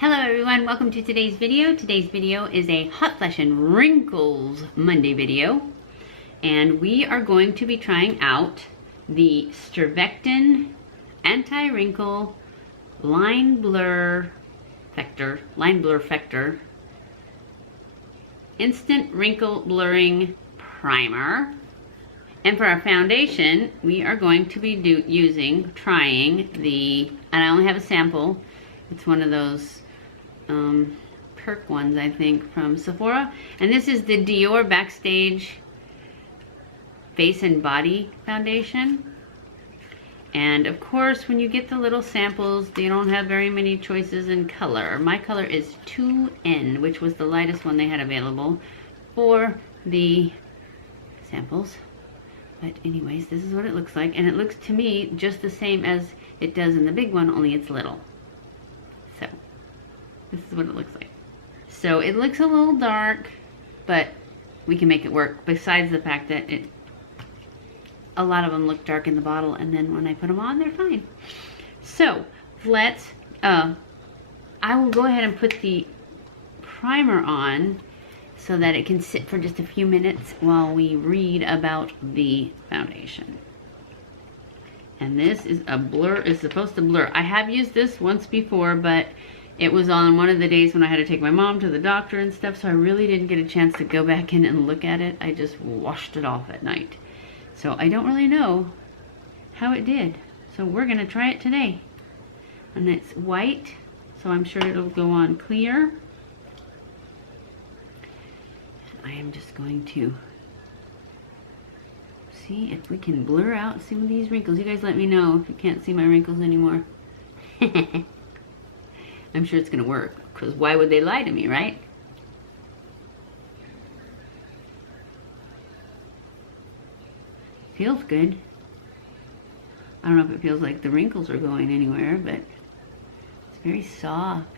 Hello everyone, welcome to today's video. Today's video is a Hot Flash and Wrinkles Monday video. And we are going to be trying out the StriVectin Anti-Wrinkle Line Blur Factor Instant Wrinkle Blurring Primer. And for our foundation, we are going to be trying the, and I only have a sample. It's one of those perk ones, I think, from Sephora. And this is the Dior Backstage Face and Body Foundation. And of course, when you get the little samples, they don't have very many choices in color. My color is 2N, which was the lightest one they had available for the samples. But anyways, this is what it looks like. And it looks to me just the same as it does in the big one, only it's little. So this is what it looks like. So it looks a little dark, but we can make it work. Besides the fact that a lot of them look dark in the bottle, and then when I put them on, they're fine. So let's, I will go ahead and put the primer on so that it can sit for just a few minutes while we read about the foundation. And this is a blur, it's supposed to blur. I have used this once before, but it was on one of the days when I had to take my mom to the doctor and stuff, so I really didn't get a chance to go back in and look at it. I just washed it off at night. So I don't really know how it did. So we're gonna try it today. And it's white, so I'm sure it'll go on clear. I am just going to see if we can blur out some of these wrinkles. You guys let me know if you can't see my wrinkles anymore. I'm sure it's gonna work, because why would they lie to me, right? Feels good. I don't know if it feels like the wrinkles are going anywhere, but it's very soft.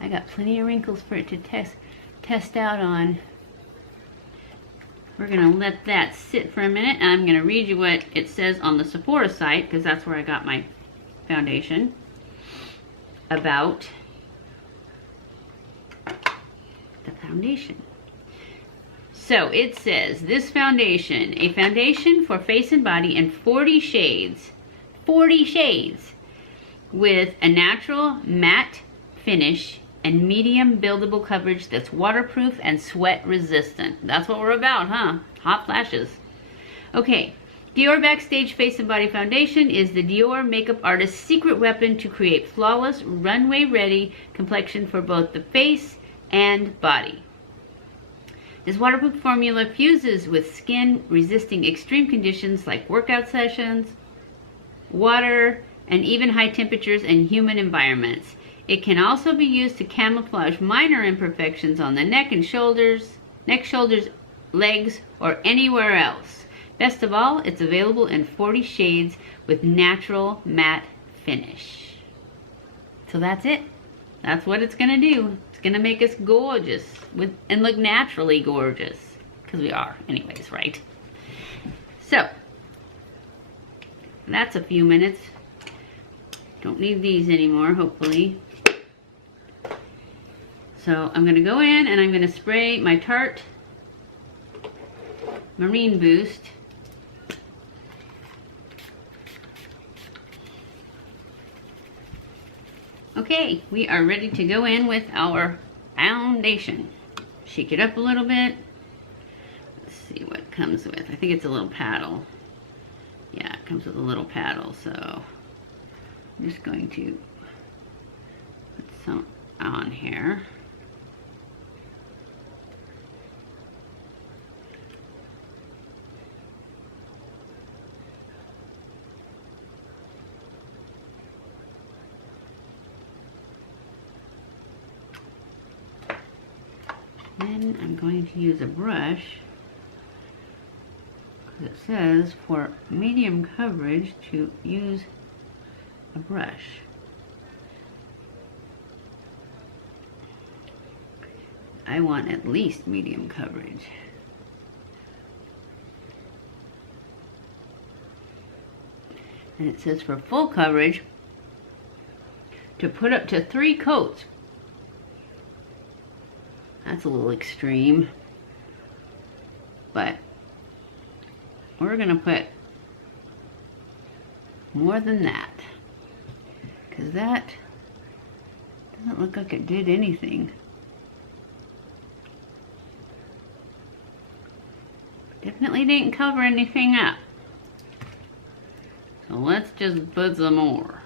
I got plenty of wrinkles for it to test out on. We're gonna let that sit for a minute, and I'm gonna read you what it says on the Sephora site, because that's where I got my foundation, about the foundation. So it says, this foundation, a foundation for face and body in 40 shades, with a natural matte finish and medium buildable coverage that's waterproof and sweat resistant. That's what we're about, huh? Hot flashes. Okay, Dior Backstage Face and Body Foundation is the Dior makeup artist's secret weapon to create flawless, runway-ready complexion for both the face and body. This waterproof formula fuses with skin resisting extreme conditions like workout sessions, water, and even high temperatures and humid environments. It can also be used to camouflage minor imperfections on the neck, shoulders, legs, or anywhere else. Best of all, it's available in 40 shades with natural matte finish. So that's it. That's what it's gonna do. It's gonna make us gorgeous and look naturally gorgeous, because we are anyways, right? So that's a few minutes. Don't need these anymore, hopefully. So I'm gonna go in and I'm gonna spray my Tarte Marine Boost. Okay, we are ready to go in with our foundation. Shake it up a little bit. Let's see what it comes with. I think it's a little paddle. Yeah, it comes with a little paddle, so I'm just going to put some on here. Then I'm going to use a brush, because it says for medium coverage to use a brush. I want at least medium coverage. And it says for full coverage to put up to 3 coats. That's a little extreme. But we're gonna put more than that, because that doesn't look like it did anything. Definitely didn't cover anything up. So let's just put some more.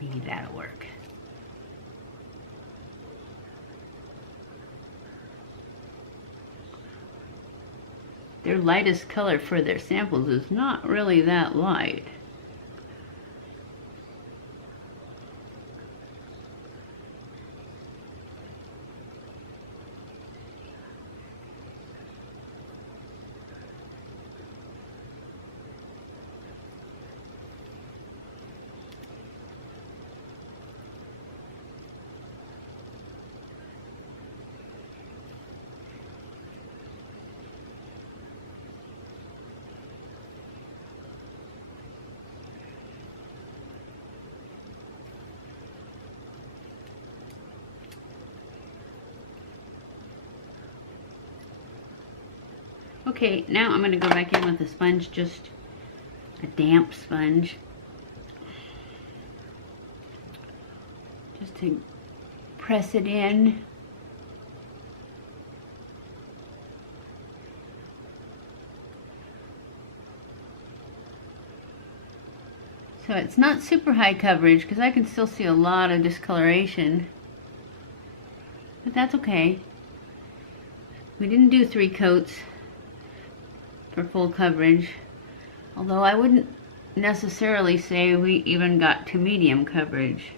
Maybe that'll work. Their lightest color for their samples is not really that light. Okay, now I'm going to go back in with a sponge, just a damp sponge, just to press it in. So it's not super high coverage because I can still see a lot of discoloration, but that's okay. We didn't do 3 coats for full coverage, although I wouldn't necessarily say we even got to medium coverage.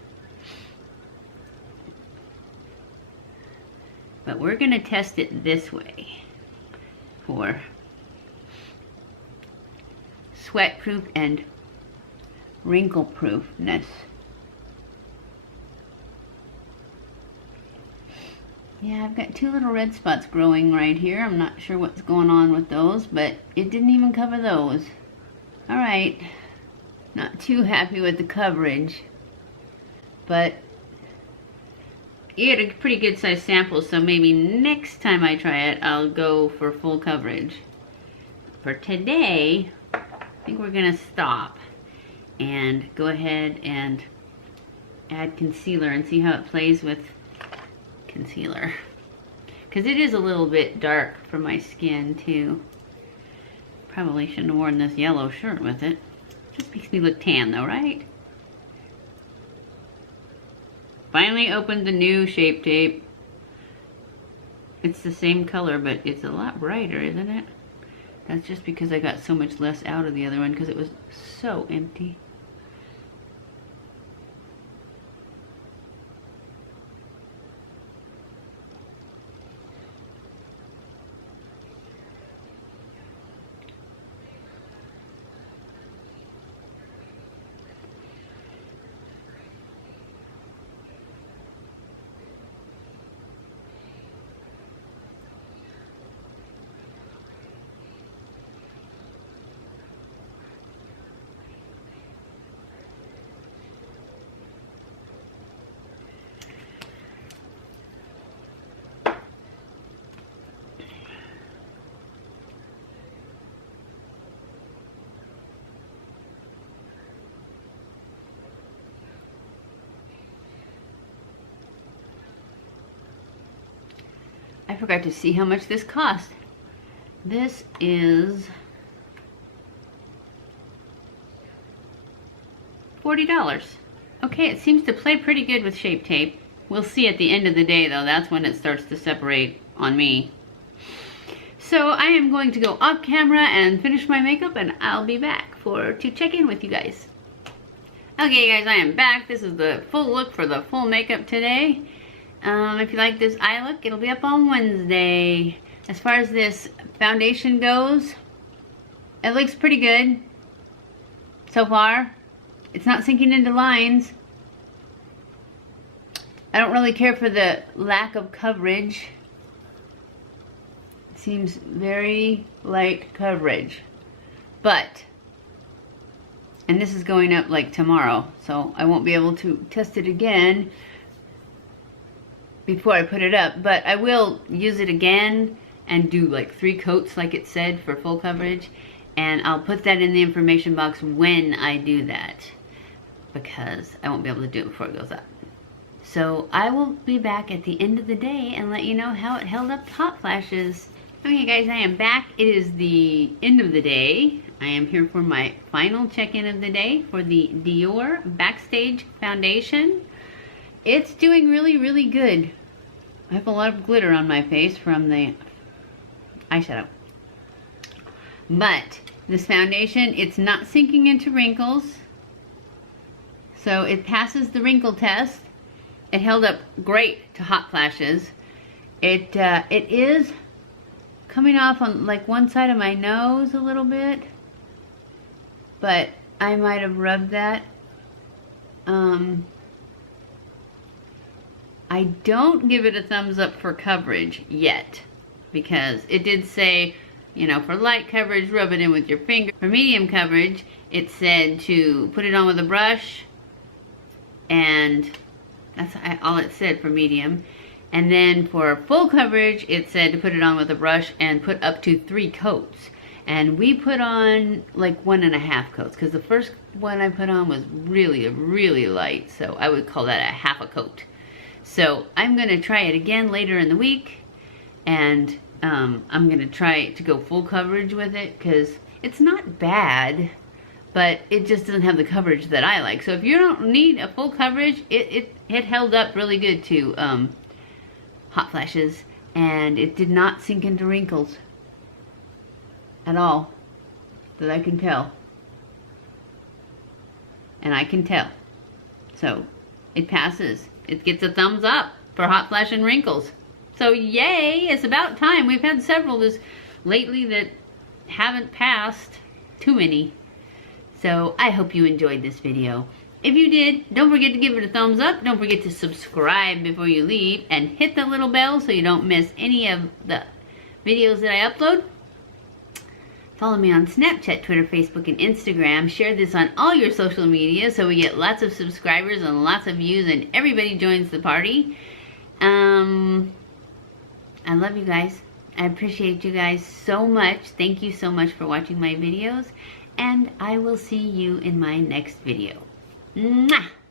But we're going to test it this way for sweat proof and wrinkle proofness. Yeah, I've got 2 little red spots growing right here. I'm not sure what's going on with those, but it didn't even cover those. Alright, not too happy with the coverage, but you had a pretty good size sample, so maybe next time I try it, I'll go for full coverage. For today, I think we're gonna stop and go ahead and add concealer and see how it plays with concealer, because it is a little bit dark for my skin too. Probably shouldn't have worn this yellow shirt with it. Just makes me look tan though, right? Finally opened the new Shape Tape. It's the same color, but it's a lot brighter, isn't it? That's just because I got so much less out of the other one because it was so empty. I forgot to see how much this cost. This is $40. Okay, it seems to play pretty good with Shape Tape. We'll see at the end of the day though, that's when it starts to separate on me. So I am going to go off camera and finish my makeup, and I'll be back to check in with you guys. Okay guys, I am back. This is the full look for the full makeup today. If you like this eye look, it'll be up on Wednesday. as far as this foundation goes, it looks pretty good so far. It's not sinking into lines. I don't really care for the lack of coverage. It seems very light coverage. But, and this is going up like tomorrow, so I won't be able to test it again before I put it up, but I will use it again and do like 3 coats like it said for full coverage, and I'll put that in the information box when I do that, because I won't be able to do it before it goes up. So I will be back at the end of the day and let you know how it held up to hot flashes. Okay guys, I am back. It is the end of the day. I am here for my final check-in of the day for the Dior Backstage foundation. It's doing really, really good. I have a lot of glitter on my face from the eyeshadow. But this foundation, it's not sinking into wrinkles. So it passes the wrinkle test. It held up great to hot flashes. It is coming off on like one side of my nose a little bit, but I might have rubbed that. I don't give it a thumbs up for coverage yet, because it did say, you know, for light coverage, rub it in with your finger. For medium coverage, it said to put it on with a brush, and that's all it said for medium. And then for full coverage, it said to put it on with a brush and put up to 3 coats. And we put on like 1.5 coats, because the first one I put on was really, really light. So I would call that a half a coat. So I'm gonna try it again later in the week, and I'm gonna try to go full coverage with it, because it's not bad, but it just doesn't have the coverage that I like. So if you don't need a full coverage, it held up really good to hot flashes, and it did not sink into wrinkles at all, that I can tell. And I can tell. So it passes. It gets a thumbs up for hot flash and wrinkles. So yay, it's about time. We've had several this lately that haven't passed, too many. So I hope you enjoyed this video. If you did, don't forget to give it a thumbs up. Don't forget to subscribe before you leave, and hit that little bell so you don't miss any of the videos that I upload. Follow me on Snapchat, Twitter, Facebook, and Instagram. Share this on all your social media so we get lots of subscribers and lots of views and everybody joins the party. I love you guys. I appreciate you guys so much. Thank you so much for watching my videos, and I will see you in my next video. Mwah!